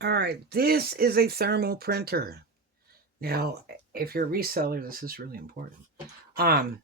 All right, this is a thermal printer. Now, if you're a reseller, this is really important. Um,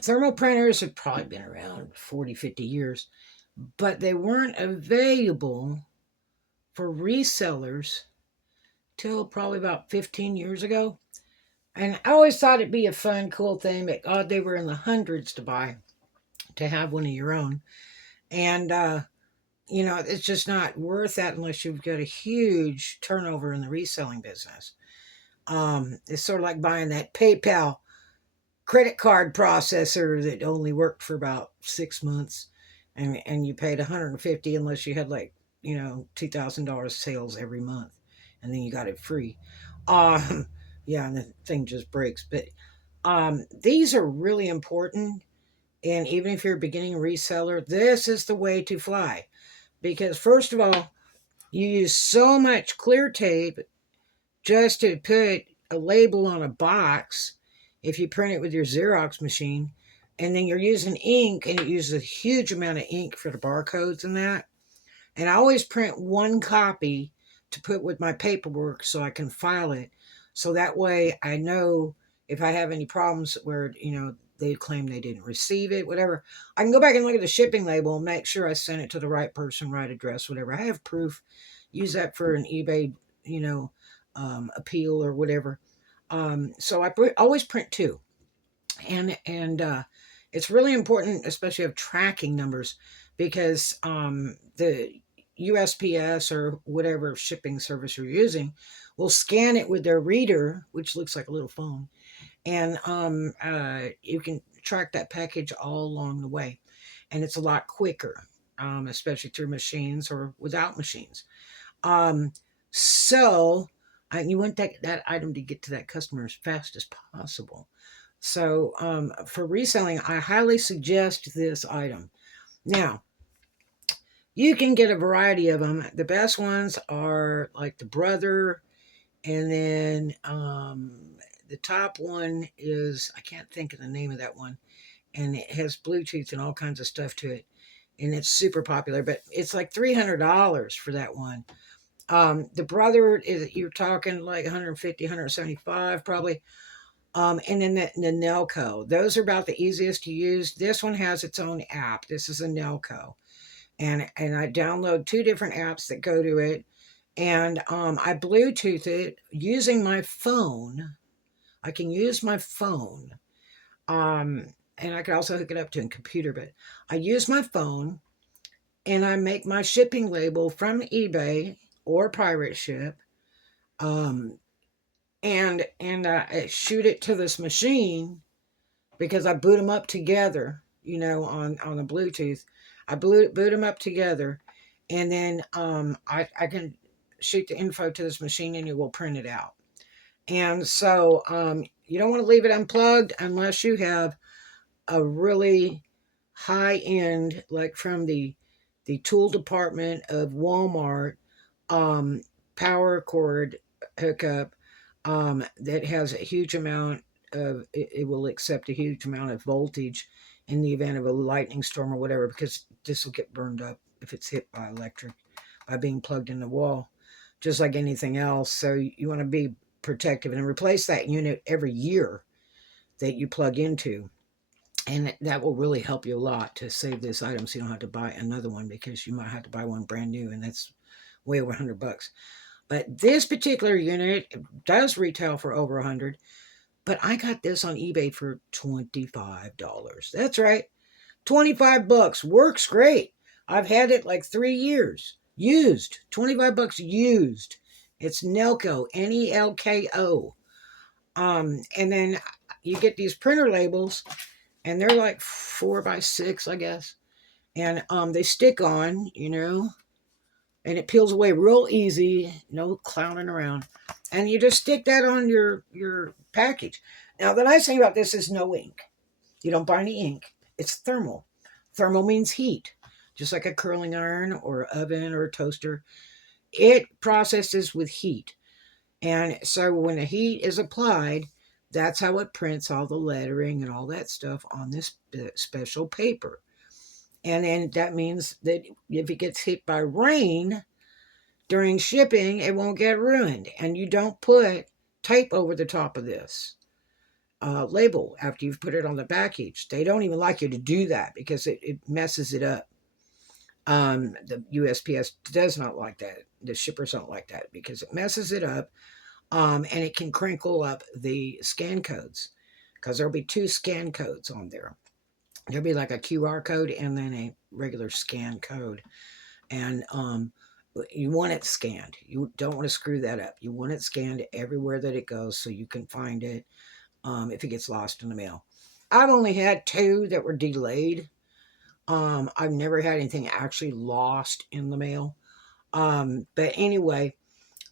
Thermal printers have probably been around 40, 50 years, but they weren't available for resellers till probably about 15 years ago. And I always thought it'd be a fun, cool thing, but God, they were in the hundreds to buy to have one of your own. And, it's just not worth that unless you've got a huge turnover in the reselling business. It's sort of like buying that PayPal credit card processor that only worked for about 6 months, and you paid 150 unless you had like $2,000 sales every month, and then you got it free. Um, yeah, and the thing just breaks. But these are really important, and even if you're a beginning reseller, this is the way to fly because first of all, you use so much clear tape just to put a label on a box if you print it with your Xerox machine, and then you're using ink and it uses a huge amount of ink for the barcodes and that. And I always print one copy to put with my paperwork so I can file it. So that way I know if I have any problems where, they claim they didn't receive it, whatever. I can go back and look at the shipping label and make sure I sent it to the right person, right address, whatever. I have proof. Use that for an eBay, appeal or whatever. So always print two, and it's really important, especially of tracking numbers, because the USPS or whatever shipping service you're using will scan it with their reader, which looks like a little phone, and you can track that package all along the way, and it's a lot quicker, especially through machines or without machines. Um, so you want that item to get to that customer as fast as possible. So for reselling, I highly suggest this item. Now, you can get a variety of them. The best ones are like the Brother, and then the top one is, I can't think of the name of that one, and it has Bluetooth and all kinds of stuff to it. And it's super popular, but it's like $300 for that one. The Brother is, you're talking like 150, 175 probably. And then the Nelco, those are about the easiest to use. This one has its own app. This is a Nelco, and I download two different apps that go to it, and I Bluetooth it using my phone. I can use my phone, and I can also hook it up to a computer. But I use my phone, and I make my shipping label from eBay or Pirate Ship. Um, and I shoot it to this machine because I boot them up together, on the Bluetooth. I boot them up together, and then I can shoot the info to this machine, and it will print it out. And so you don't want to leave it unplugged unless you have a really high end, like from the tool department of Walmart, um, power cord hookup, that has a huge amount of it will accept a huge amount of voltage in the event of a lightning storm or whatever, because this will get burned up if it's hit by electric by being plugged in the wall, just like anything else. So you want to be protective and replace that unit every year that you plug into, and that will really help you a lot to save this item so you don't have to buy another one, because you might have to buy one brand new, and that's way over $100. But this particular unit does retail for over 100. But I got this on eBay for $25. That's right, $25. Works great. I've had it like 3 years. Used. $25 used. It's Nelco, Nelko. And then you get these printer labels, and they're like 4x6, I guess. And they stick on, and it peels away real easy, no clowning around. And you just stick that on your package. Now, the nice thing about this is no ink. You don't buy any ink. It's thermal. Thermal means heat, just like a curling iron or oven or a toaster. It processes with heat. And so when the heat is applied, that's how it prints all the lettering and all that stuff on this special paper. And then that means that if it gets hit by rain, during shipping, it won't get ruined. And you don't put tape over the top of this label after you've put it on the package. They don't even like you to do that because it messes it up. The USPS does not like that. The shippers don't like that because it messes it up. And it can crinkle up the scan codes because there'll be two scan codes on there. There'll be like a QR code and then a regular scan code. And you want it scanned. You don't want to screw that up. You want it scanned everywhere that it goes so you can find it if it gets lost in the mail. I've only had two that were delayed. I've never had anything actually lost in the mail. But anyway,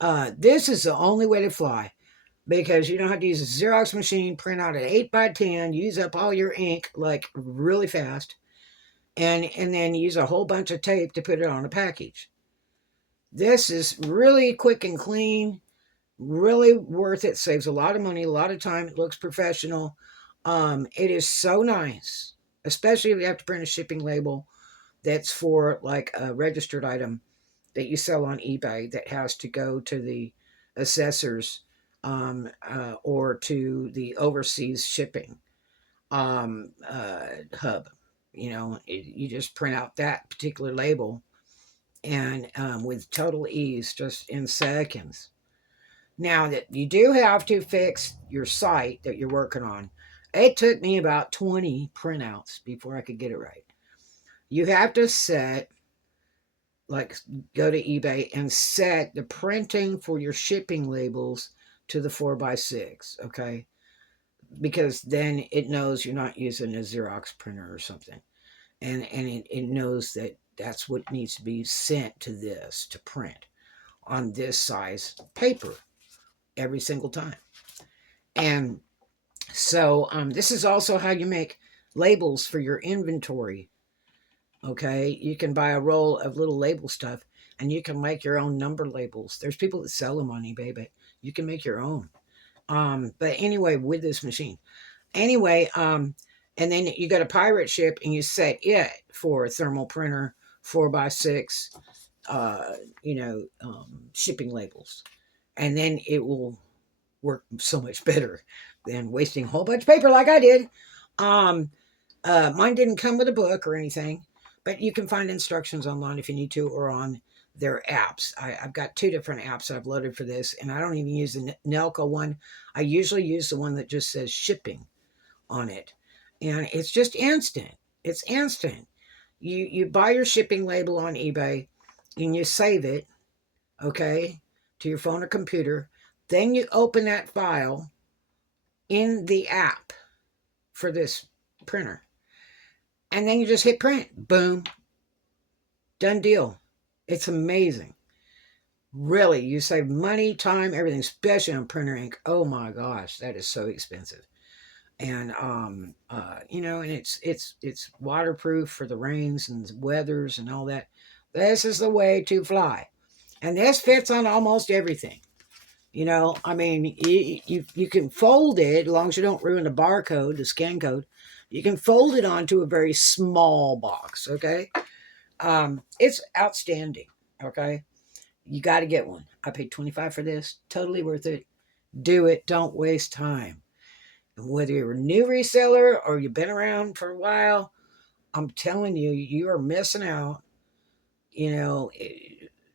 this is the only way to fly because you don't have to use a Xerox machine, print out an 8x10, use up all your ink like really fast, and then use a whole bunch of tape to put it on a package. This is really quick and clean, really worth it, saves a lot of money, a lot of time, it looks professional. It is so nice, especially if you have to print a shipping label that's for like a registered item that you sell on eBay that has to go to the assessors or to the overseas shipping hub. You just print out that particular label and with total ease, just in seconds. Now that you do have to fix your site that you're working on, it took me about 20 printouts before I could get it right. You have to set, like, go to eBay and set the printing for your shipping labels to the 4x6, okay? Because then it knows you're not using a Xerox printer or something. And it knows that that's what needs to be sent to this to print on this size paper every single time. And so this is also how you make labels for your inventory. Okay, you can buy a roll of little label stuff and you can make your own number labels. There's people that sell them on eBay, but you can make your own. But anyway, with this machine. Anyway, and then you go to pirate ship and you set it for a thermal printer, 4x6, shipping labels. And then it will work so much better than wasting a whole bunch of paper like I did. Mine didn't come with a book or anything, but you can find instructions online if you need to, or on their apps. I've got two different apps I've loaded for this, and I don't even use the Nelco one. I usually use the one that just says shipping on it, and it's just instant. It's instant. You buy your shipping label on eBay, and you save it, okay, to your phone or computer. Then you open that file in the app for this printer. And then you just hit print. Boom. Done deal. It's amazing. Really, you save money, time, everything, especially on printer ink. Oh my gosh, that is so expensive. And and it's waterproof for the rains and weathers and all that. This is the way to fly. And this fits on almost everything. You can fold it as long as you don't ruin the barcode, the scan code. You can fold it onto a very small box, okay? It's outstanding, okay? You got to get one. I paid $25 for this. Totally worth it. Do it. Don't waste time. And whether you're a new reseller or you've been around for a while, I'm telling you, you are missing out,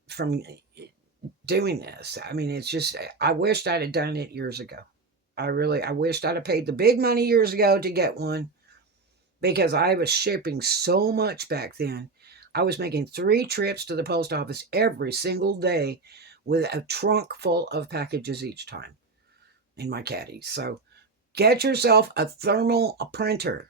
from doing this. I mean, it's just, I wished I'd have done it years ago. I wished I'd have paid the big money years ago to get one, because I was shipping so much back then. I was making 3 trips to the post office every single day with a trunk full of packages each time in my caddies. So get yourself a thermal printer.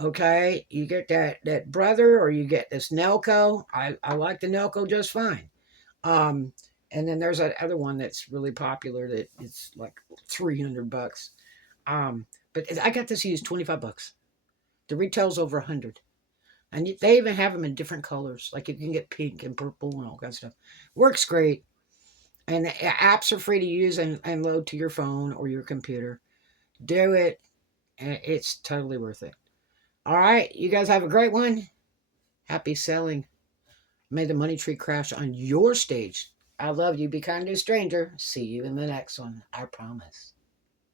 Okay, you get that Brother, or you get this Nelco. I like the Nelco just fine. And then there's that other one that's really popular that it's like $300. But I got this used $25. The retail's over $100, and they even have them in different colors. Like you can get pink and purple and all kinds of stuff. Works great, and the apps are free to use and load to your phone or your computer. Do it, and it's totally worth it. All right, you guys have a great one. Happy selling. May the money tree crash on your stage. I love you. Be kind to a stranger. See you in the next one. I promise.